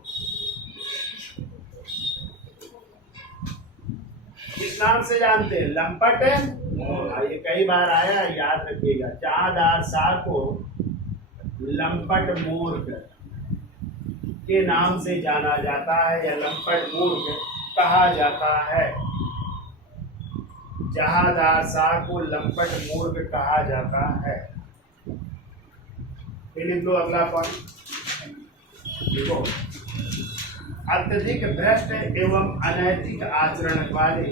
नाम से जानते हैं? लंपट मोर। ये कई बार आया है, याद रखिएगा। जहादार शाह को लंपट मूर्ख के नाम से जाना जाता है या लंपट मूर्ख कहा जाता है। जहादार शाह को लंपट मूर्ख कहा जाता है। फिर लिख लो अगला पॉइंट। देखो, अत्यधिक भ्रष्ट एवं अनैतिक आचरण वाले,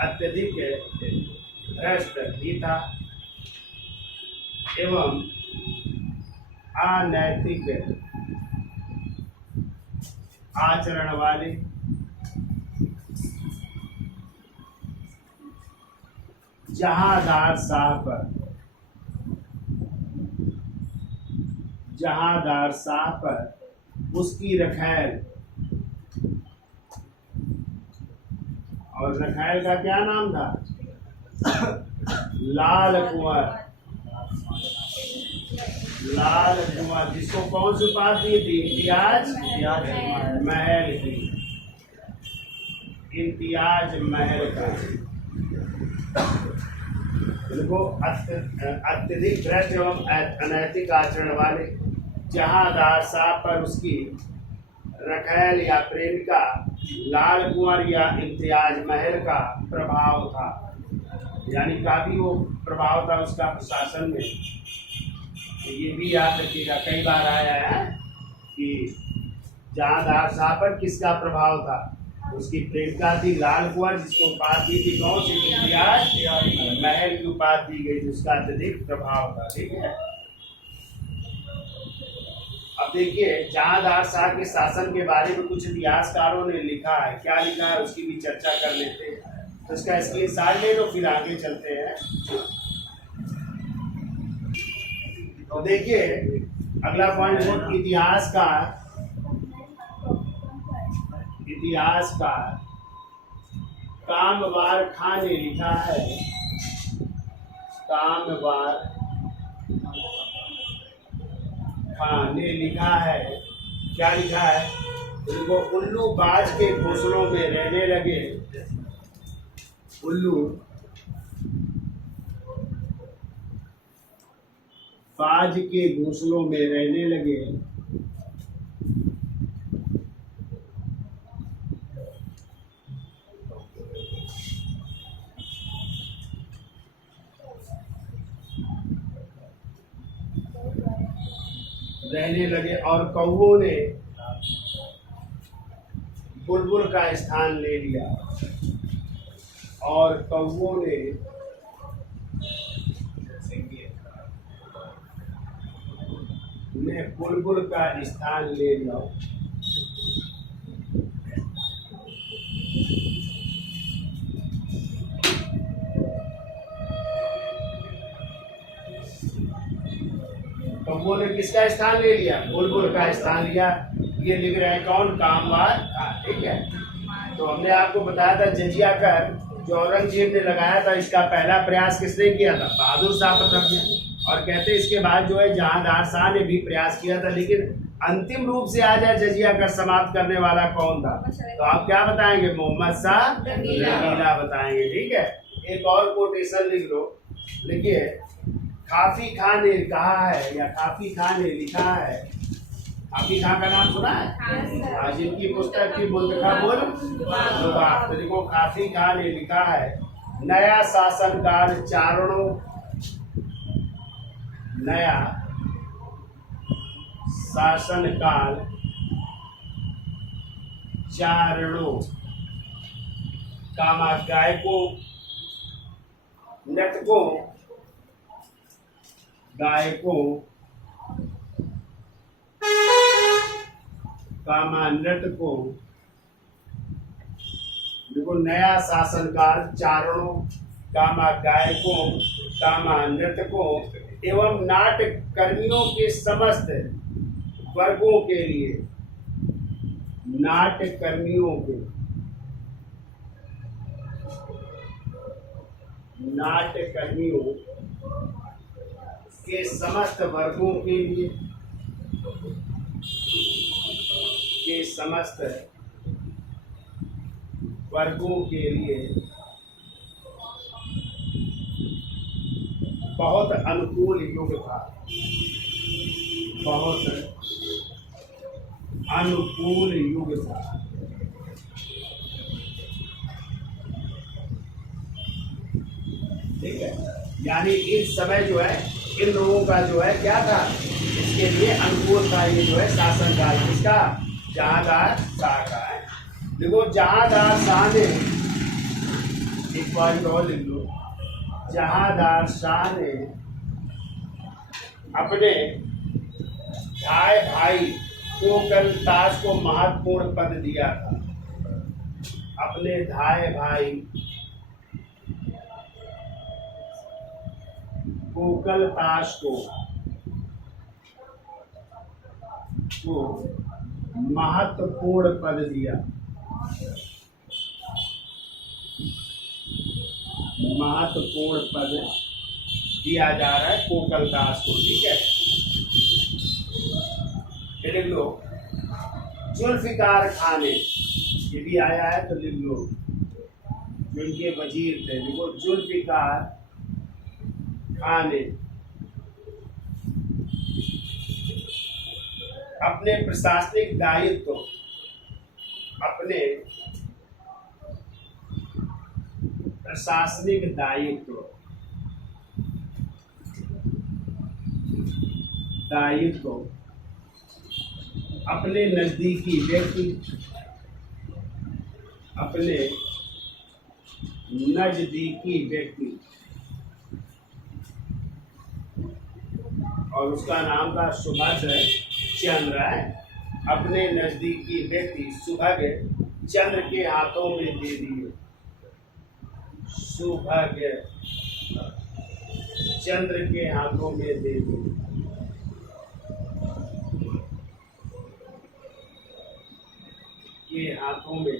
अत्यधिक भ्रष्ट भी था एवं अनैतिक आचरण वाले जहादार शाह पर, जहादार शाह पर उसकी रखैल, और रखैल का क्या नाम था? लाल कुंवर। लाल कुंवर, जिसको कौन सी उपाधि थी? इम्तियाज महल की, इम्तियाज महल का। देखो, अत्यधिक भ्रष्ट एवं अनैतिक आचरण वाले जहादार शाह पर उसकी रखैल या प्रेमिका लाल कुंवर या इम्तियाज महल का प्रभाव था। यानी काफी वो प्रभाव था उसका प्रशासन में। तो ये भी याद रखिएगा, कई बार आया है कि जहादार शाह पर किसका प्रभाव था? उसकी प्रेमिका थी लाल कुंवर, जिसको उपाधि थी कौन सी? इम्तियाज महल की उपाधि दी गई, जिसका अत्यधिक प्रभाव था। ठीक है। अब देखिए, जहादार शाह के शासन के बारे में कुछ इतिहासकारों ने लिखा है। क्या लिखा है उसकी भी चर्चा कर लेते हैं। तो इसका स्क्रीनशॉट ले लो, फिर आगे चलते हैं। तो देखिए, अगला पॉइंट है इतिहासकार कामवार खां ने लिखा है। कामवार खां ने लिखा है, क्या लिखा है? उनको उल्लू बाज के घोंसलों में रहने लगे। उल्लू बाज के घोंसलों में रहने लगे। और कौवों ने बुलबुल का स्थान ले लिया। और कौवों ने बुलबुल का स्थान ले लिया। कौवों ने किसका स्थान ले लिया? बुलबुल का स्थान लिया। ये लिख रहे हैं कौन? कामवार खां। ठीक है। तो हमने आपको बताया था जजिया कर जो औरंगजेब ने लगाया था, इसका पहला प्रयास किसने किया था? बहादुर शाह प्रथम ने। और कहते हैं इसके बाद जो है जहांदार शाह ने भी प्रयास किया था, लेकिन अंतिम रूप से आ जाए जजिया कर समाप्त करने वाला कौन था? तो आप क्या बताएंगे? मोहम्मद शाह रंगीला बताएंगे। ठीक है। एक और कोटेशन लिख लो। देखिए, काफी खां ने कहा है या काफी खां ने लिखा है। काफी खां का नाम सुना है? आज इनकी पुस्तक की मुंतखबुल लुगात। तो देखो, काफी खां ने लिखा है, नया शासनकाल चारणों, नया शासनकाल चारणों कामा गायकों, नर्तकों, गायकों, कामा नर्तकों। देखो, नया शासनकाल चारणों, कामा गायकों, कामा नर्तकों एवं नाट्य कर्मियों के समस्त वर्गों के लिए, नाट्य कर्मियों के, नाट्य कर्मियों के समस्त वर्गों के लिए, के समस्त वर्गों के लिए बहुत अनुकूल युग था, बहुत अनुकूल युग था। ठीक है, यानी इस समय जो है इन लोगों का जो है क्या था, इसके लिए अनुकूल था। ये जो है शासनकाल किसका, जहांदार शाह का है। देखो जहांदार शाह ने, एक पॉइंट और लिख लो, जहांदार शाह ने अपने धाय भाई कोकलताश को महत्वपूर्ण पद दिया था। अपने धाय भाई कोकलताश को महत्वपूर्ण पद दिया, महत्वपूर्ण पद दिया जा रहा है कोकलताश को। ठीक है, लिख लो। जुल्फिकार खान ने, ये भी आया है तो लिख लो, जो इनके वजीर थे। देखो जुल्फिकार खान ने अपने प्रशासनिक दायित्व, अपने प्रशासनिक दायित्व अपने नजदीकी व्यक्ति, अपने नजदीकी व्यक्ति, और उसका नाम था सुभद्र चंद्र है, अपने नजदीकी व्यक्ति सुभद्र चंद्र के हाथों में दे दिए। सुभद्र चंद्र के हाथों में दे दिए। के हाथों में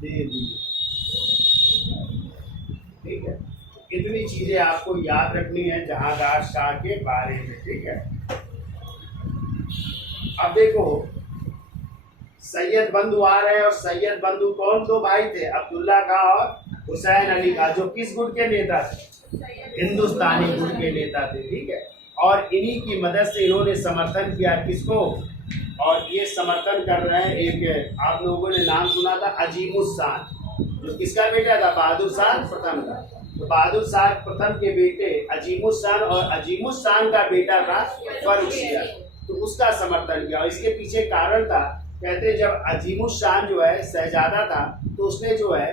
दे दिए। ठीक है, इतनी चीजें आपको याद रखनी है जहांदार शाह के बारे में। ठीक है, अब देखो सैयद बंधु आ रहे हैं, और सैयद बंधु कौन, दो भाई थे, अब्दुल्ला खां और हुसैन अली खां, जो किस गुट के नेता थे, हिंदुस्तानी गुट के नेता थे। ठीक है, और इन्हीं की मदद से इन्होंने समर्थन किया किसको, और ये समर्थन कर रहे हैं, एक आप लोगों ने नाम सुना था अजीमुस्सान, जो किसका बेटा था, बहादुर शाह प्रथम का। तो बहादुर शाह प्रथम के बेटे अजीमुस्सान, और अजीमुस्सान का बेटा था फर्रुखसियर, तो उसका समर्थन किया। और इसके पीछे कारण था, कहते जब अजीमुस्सान जो है शहजादा था, तो उसने जो है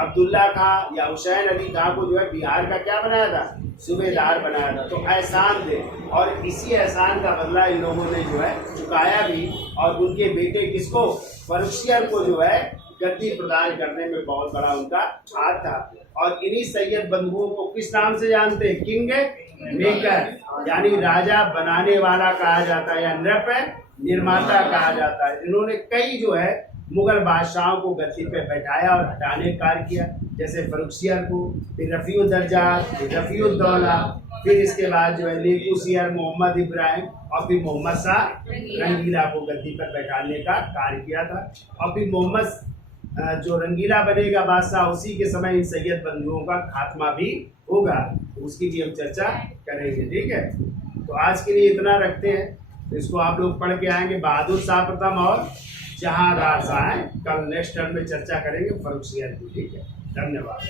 अब्दुल्ला खां या हुसैन अली खां को जो है बिहार का क्या बनाया था, सूबेदार बनाया था। तो एहसान थे, और इसी एहसान का बदला इन लोगों ने जो है चुकाया भी, और उनके बेटे किसको, फर्रुखसियर को जो है गद्दी प्रदान करने में बहुत बड़ा उनका हाथ था। और इन्हीं सैयद बंधुओं को किस नाम से जानते हैं, किंग मेकर, यानी राजा बनाने वाला कहा जाता है, या नृप निर्माता कहा जाता है। इन्होंने कई जो है मुगल बादशाहों को गद्दी पे बैठाया और हटाने का कार्य किया, जैसे फर्रुखसियर को, फिर रफ़ीउद्दर्जा, फिर रफ़ीउद्दौला, फिर इसके बाद जो है लेकुसियर, मोहम्मद इब्राहिम, और फिर मोहम्मद शाह रंगीला को गद्दी पर बैठाने का कार्य किया था। और फिर मोहम्मद जो रंगीला बनेगा बादशाह, उसी के समय इन सैयद बंधुओं का खात्मा भी होगा, तो उसकी भी हम चर्चा करेंगे। ठीक है, तो आज के लिए इतना रखते हैं, तो इसको आप लोग पढ़ के आएंगे, बहादुर शाह प्रथम और जहांदार शाह। कल नेक्स्ट टर्म में चर्चा करेंगे फर्रुखसियर की। ठीक है, धन्यवाद।